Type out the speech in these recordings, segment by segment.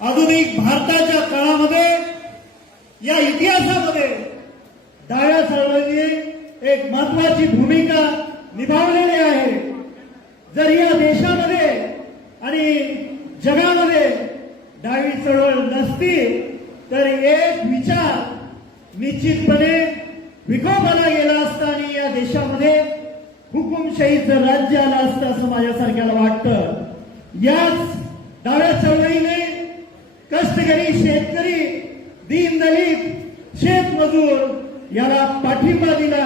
आधुनिक भारताच्या काळामध्ये या इतिहासामध्ये डाव्या चळवळीने एक महत्वाची भूमिका निभावलेली आहे. जर या देशामध्ये आणि जगामध्ये डावी चळवळ नसती तर एक विचार निश्चितपणे विकोपाला गेला असता आणि या देशामध्ये हुकुमशाहीचं राज्य आलं असतं असं माझ्यासारख्याला वाटतं. याच डाव्या चळवळीने कष्टकरी शेतकरी दीनदलित शेतमजूर याला पाठिंबा दिला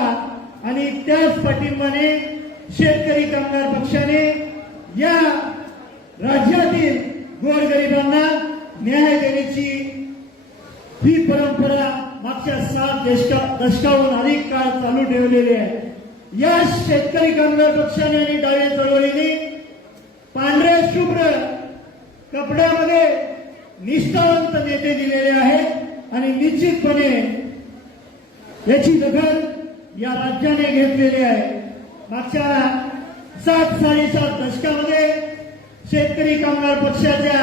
आणि त्याच पाठिंबाने शेतकरी कामगार पक्षाने या राज्यातील गोरगरिबांना न्याय देण्याची ही परंपरा मागच्या सात दशकाहून अधिक काळ चालू ठेवलेली आहे. या शेतकरी कामगार पक्षाने आणि डाव्या चळवळीने पांढऱ्या शुभ्र कपड्यामध्ये निष्ठावंत नेते दिलेले आहेत आणि निश्चितपणे याची दखल या राज्याने घेतलेली आहे. मागच्या सात साडेसात दशकामध्ये शेतकरी कामगार पक्षाच्या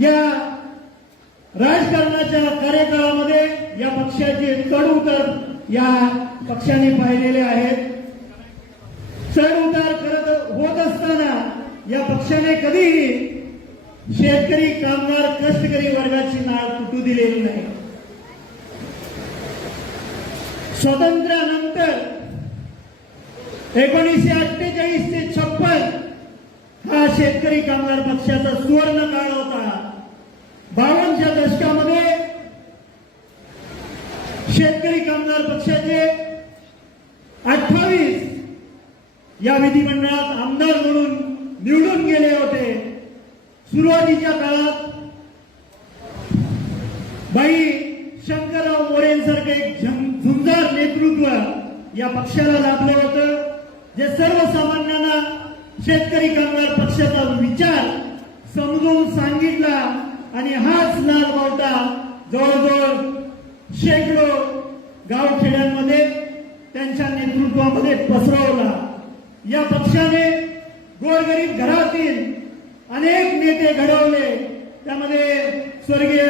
या राजकारणाच्या कार्यकाळामध्ये या पक्षाचे चढउतार या पक्षाने पाहिलेले आहेत. चढउतार करत होत असताना या पक्षाने कधीही शेतकरी कामगार कष्टकरी वर्गाची नाळ तुटू दिलेली नाही. स्वातंत्र्यानंतर एकोणीसशे अठ्ठेचाळीस ते छप्पन हा शेतकरी कामगार पक्षाचा सुवर्ण काळ होता. बावनच्या दशकामध्ये शेतकरी कामगार पक्षाचे अठ्ठावीस या विधिमंडळात आमदार म्हणून निवडून गेले होते. सुरुवातीच्या काळात बाई शंकरराव मोरेंसारखं एक झुंजार नेतृत्व या पक्षाला लाभलं होतं. जे सर्वसामान्यांना शेतकरी कामगार पक्षाचा विचार समजून सांगितला आणि हाच लाल बावटा जवळजवळ शेकडो गावखेड्यांमध्ये त्यांच्या नेतृत्वामध्ये पसरवला. या पक्षाने गोरगरीब घरातील अनेक नेते घडवले. त्यामध्ये स्वर्गीय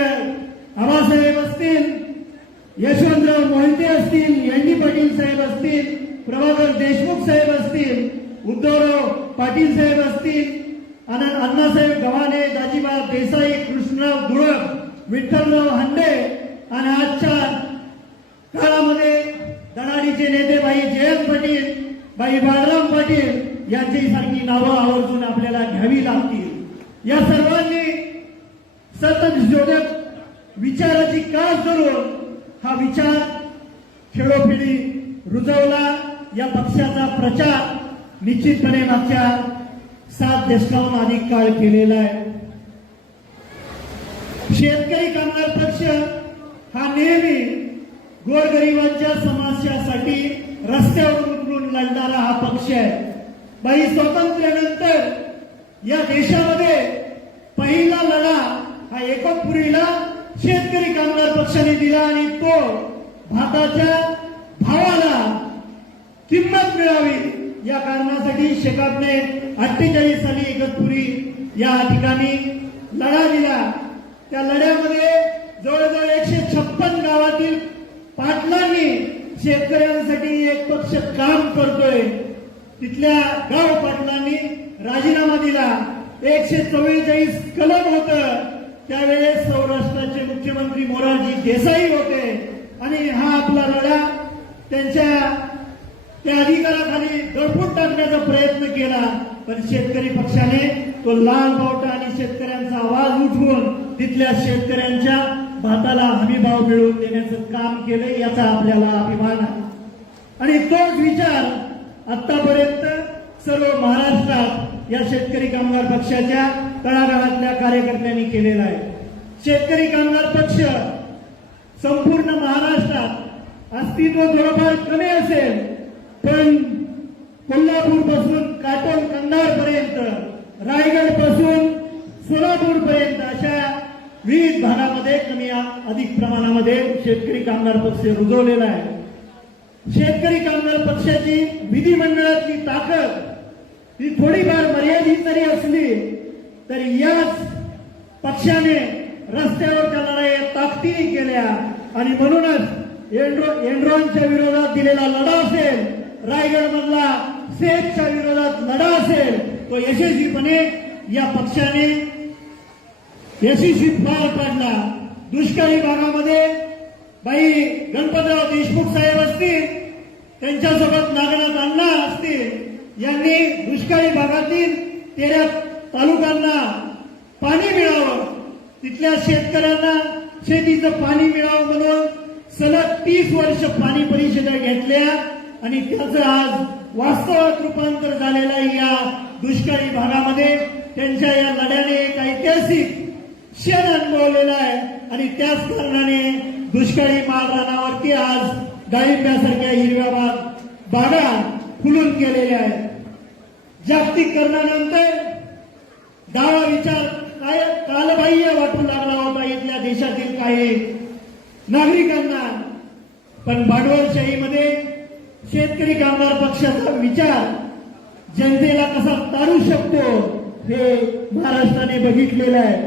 आबासाहेब असतील यशवंतराव मोहिते असतील एन डी पाटील साहेब असतील प्रभाकर देशमुख साहेब असतील उद्धवराव पाटील साहेब असतील अण्णासाहेब गव्हाणे दाजीबा देसाई कृष्णराव धुळक विठ्ठलराव हांडे आणि आजच्या काळामध्ये दणाडीचे नेते भाई जयंत पाटील बाई बाळराम पाटील यांची सारखी नावं आवर्जून आपल्याला घ्यावी लागतील. या सर्वांनी सतत जोडत विचाराची कास धरून हा विचार खेळोपिढी रुजवला. या पक्षाचा प्रचार निश्चितपणे मागच्या सात दशकाहून अधिक काळ केलेला आहे. शेतकरी कामगार पक्ष हा नेहमी गोरगरिबांच्या समस्यासाठी रस्त्यावर उतरून लढणारा हा पक्ष आहे. बाई स्वातंत्र्यानंतर या देशामध्ये पहिला हा एकपुरीला शेतकरी कामगार पक्षाने दिला आणि तो भाताच्या भावाला किंमत मिळावी या कारणासाठी शेकापने अठ्ठेचाळीस साली एकतपुरी या ठिकाणी लढा दिला. त्या लढ्यामध्ये जवळजवळ एकशे छप्पन गावातील पाटलांनी शेतकऱ्यांसाठी एक पक्ष काम करतोय. तिथल्या गाव पाटलांनी राजीनामा दिला. एकशे चव्वेचाळीस कलम होत. त्यावेळेस सौराष्ट्राचे मुख्यमंत्री मोरारजी देसाई होते. आणि हा आपला लढा त्यांच्या त्या अधिकाराखाली दडपून टाकण्याचा प्रयत्न केला. पण शेतकरी पक्षाने तो लाल बावटा आणि शेतकऱ्यांचा आवाज उठवून तिथल्या शेतकऱ्यांच्या भाताला हमी भाव मिळवून देण्याचं काम केलं याचा आपल्याला अभिमान आहे. आणि तोच विचार आतापर्यंत सर्व महाराष्ट्रात या शेतकरी कामगार पक्षाच्या तळागाळातल्या कार्यकर्त्यांनी केलेला आहे. शेतकरी कामगार पक्ष संपूर्ण महाराष्ट्रात अस्तित्व थोडंफार कमी असेल पण कोल्हापूरपासून काटोल कंधार पर्यंत रायगडपासून सोलापूर पर्यंत अशा विविध भागामध्ये कमी अधिक प्रमाणामध्ये शेतकरी कामगार पक्ष रुजवलेला आहे. शेतकरी कामगार पक्षाची विधिमंडळातली ताकद ही थोडीफार मर्यादित जरी असली तरी याच पक्षाने रस्त्यावरच्या लढाई ताकदीने केल्या. आणि म्हणूनच एन्ड्रो एन्ड्रॉनच्या विरोधात दिलेला लढा असेल रायगड मधला सेफच्या विरोधात लढा असेल तो यशस्वीपणे या पक्षाने यशस्वी पार पाडला. दुष्काळी भागामध्ये बाई गणपतराव देशमुख साहेब असतील त्यांच्यासोबत नागनाथ अण्णा असतील यांनी दुष्काळी भागातील तेरा तालुक्यांना पाणी मिळावं. तिथल्या शेतकऱ्यांना शेतीचं पाणी मिळावं म्हणून सलग तीस वर्ष पाणी परिषदा घेतल्या आणि त्याचं आज वास्तवात रूपांतर झालेलं आहे या दुष्काळी भागामध्ये. त्यांच्या या लढ्याने एक ऐतिहासिक क्षण अनुभवलेला आहे आणि त्याच कारणाने दुष्काळी माळरानावरती आज डाळिंब्यासारख्या हिरव्या बाग खुलून केलेले आहेत. जागतिकीकरणानंतर डाळा विचार काय कालबाह्य वाटू लागला होता इथल्या देशातील काही नागरिकांना. पण भांडवलशाहीमध्ये शेतकरी कामगार पक्षाचा विचार जनतेला कसा तारू शकतो हे महाराष्ट्राने बघितलेलं आहे.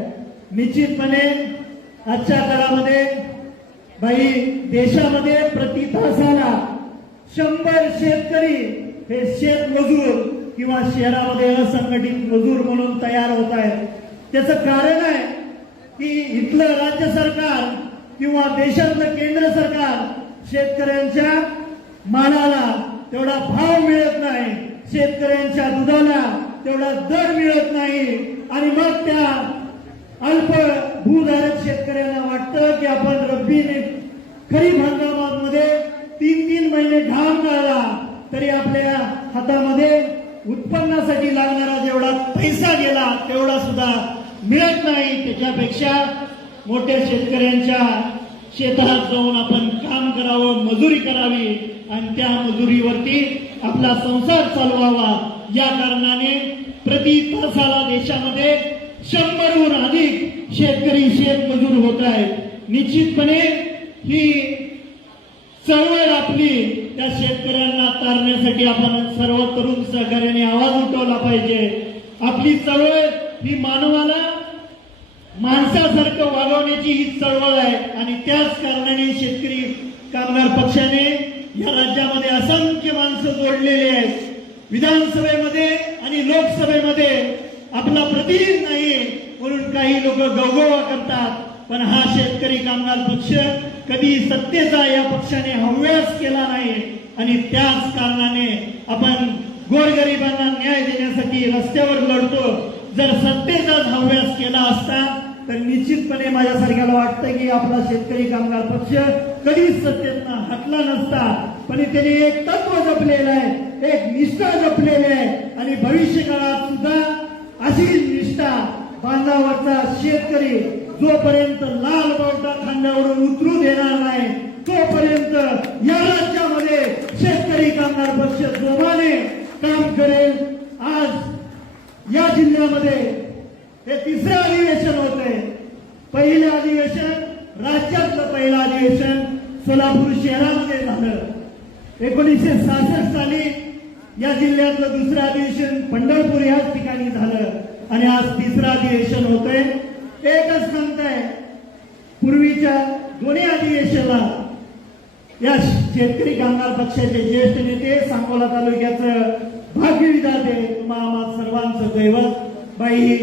निश्चितपणे आजच्या काळामध्ये बाई देशामध्ये प्रति तासाला शंभर शेतकरी हे शेतमजूर किंवा शहरामध्ये असंघटित मजूर म्हणून तयार होत आहेत. त्याचं कारण आहे की इथलं राज्य सरकार किंवा देशातलं केंद्र सरकार शेतकऱ्यांच्या मालाला तेवढा भाव मिळत नाही. शेतकऱ्यांच्या दुधाला तेवढा दर मिळत नाही. आणि मग त्या अल्प भूधारक शेतकऱ्यांना वाटतं की आपण रब्बीने खरीप हंगामामध्ये तीन तीन महिने घाम काढला तरी आपल्या हातामध्ये उत्पन्नासाठी लागणारा जेवढा पैसा गेला तेवढा सुद्धा मिळत नाही. त्याच्यापेक्षा मोठ्या शेतकऱ्यांच्या शेतात जाऊन आपण काम करावं मजुरी करावी आणि त्या मजुरीवरती आपला संसार चालवावा. या कारणाने प्रति तासाला देशामध्ये शंभरहून अधिक शेतकरी शेतमजूर होत आहेत. निश्चितपणे ही चळवळ आपली त्या शेतकऱ्यांना करण्यासाठी आपण सर्व तरुण सहकार्याने आवाज उठवला पाहिजे. आपली चळवळ ही मानवाला माणसासारखं वागवण्याची ही चळवळ आहे. आणि त्याच कारणाने शेतकरी कामगार पक्षाने या राज्यामध्ये असंख्य माणसं जोडलेली आहेत. विधानसभेमध्ये आणि लोकसभेमध्ये आपला प्रतिनिधी नाही म्हणून काही लोक गौगोवा करतात. पण हा शेतकरी कामगार पक्ष कधी सत्तेचा या पक्षाने हव्यास केला नाही. आणि त्याच कारणाने आपण गोरगरिबांना न्याय देण्यासाठी रस्त्यावर लढतो. जर सत्तेचाच हव्यास केला असता तर निश्चितपणे माझ्यासारख्याला वाटतं की आपला शेतकरी कामगार पक्ष कधीच सत्तेतनं हटला नसता. पण त्याने एक तत्व जपलेलं आहे एक निष्ठा जपलेली आहे आणि भविष्य काळात सुद्धा अशी निष्ठा बांधावरचा शेतकरी जोपर्यंत लाल बावटा खांद्यावरून उतरू देणार नाही तोपर्यंत या राज्यामध्ये शेतकरी कामगार पक्ष जोमाने काम करेल आज हे तिसरं अधिवेशन होते पहिलं अधिवेशन राज्यातलं पहिलं अधिवेशन सोलापूर शहरामध्ये झालं. एकोणीसशे सहासष्ट साली या जिल्ह्यातलं दुसरं अधिवेशन पंढरपूर याच ठिकाणी झालं. आणि आज तिसरं अधिवेशन होतंय. एकच सांगताय पूर्वीच्या दोन्ही अधिवेशनाला या शेतकरी कामगार पक्षाचे ज्येष्ठ नेते सांगोला तालुक्याचं भाग्य विधाते मामा सर्वांचं दैवत. बाई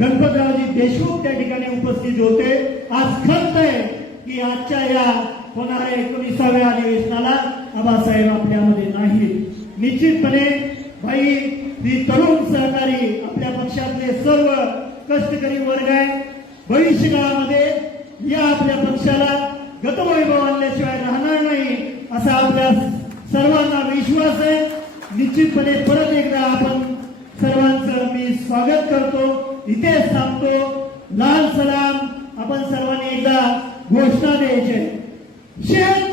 गणपतरावजी देशमुख त्या ठिकाणी उपस्थित होते. आज खंत आहे की आजच्या या होणाऱ्या एकोणीसाव्या अधिवेशनाला आबासाहेब आपल्यामध्ये नाही निश्चितपणे भाई ही तरुण सहकारी आपल्या पक्षातले सर्व कष्टकरी वर्ग आहे. भविष्य काळामध्ये या आपल्या पक्षाला गतवैभव आणल्याशिवाय राहणार नाही असा आपल्या सर्वांना विश्वास आहे. निश्चितपणे परत एकदा आपण सर्वांचं मी स्वागत करतो. इथे थांबतो लाल सलाम. आपण सर्वांनी एकदा घोषणा द्यायची शेत